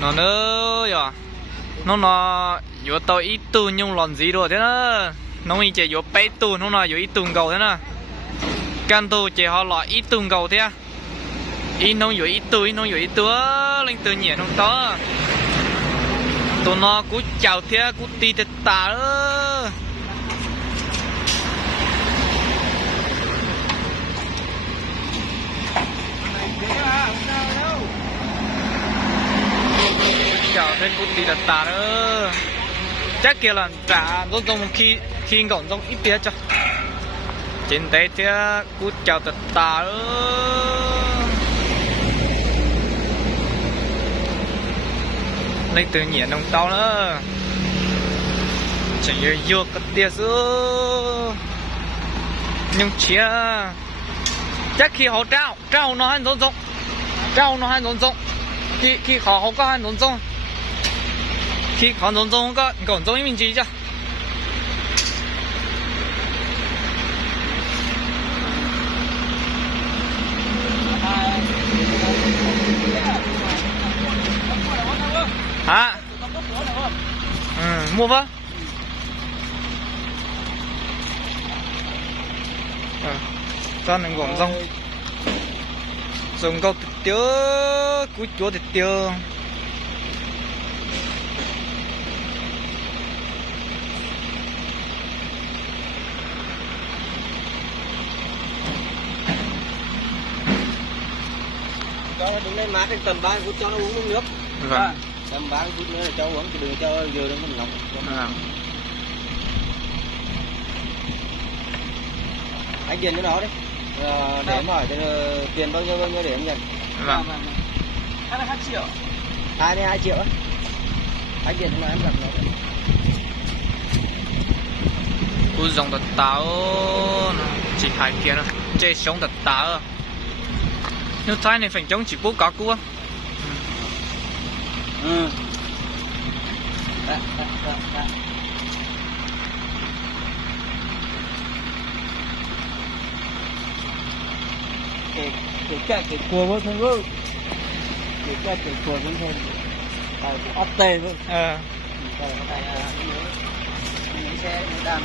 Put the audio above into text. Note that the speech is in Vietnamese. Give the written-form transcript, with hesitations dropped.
nó nữa rồi nó vừa tao ít tu nhung lòn gì rồi thế đó nó mình chỉ vừa bé tu nó là vừa ít tu cầu thế nè can tu chỉ họ loại ít tu cầu thế ít nó vừa ít tu nó vừa ít tu lên từ nhẹ nó to tụi nó cú chào thế cú ti thế ta đó chào thế cú ti thế ta đó chắc kia là trả nó trong khi còn trong ít biết cho trên tay thế cú chào thế ta đó lấy từ nhẹ nông tao nữa chẳng như vô cái tia sữa nhưng chia chắc khi họ trao nó hay rộng khi họ có hay rộng khi họ rộng có còn rộng mình chỉ cho hả mua vâng cho nên gồm rong dùng câu thịt tiêu cú chúa thịt tiêu cho nó đứng lên mát tầm 3 phút cho nó uống nước. Vâng. Tầm 30 phút nữa là cho uống chứ đừng cho giờ đừng mình nóng. Vâng. Anh điền cho nó đấy. Để em hỏi tiền bao nhiêu để em nhận. Vâng. 2 triệu. 2 triệu á. Anh điền cho nó em gặp nó. Cú dùng thật táo chỉ hai kia nó chơi sống thật táo nếu thái này phải chống chỉ bố cá cua cái cua vẫn không có cái cua vẫn thêm ấp tê luôn ờ xe đam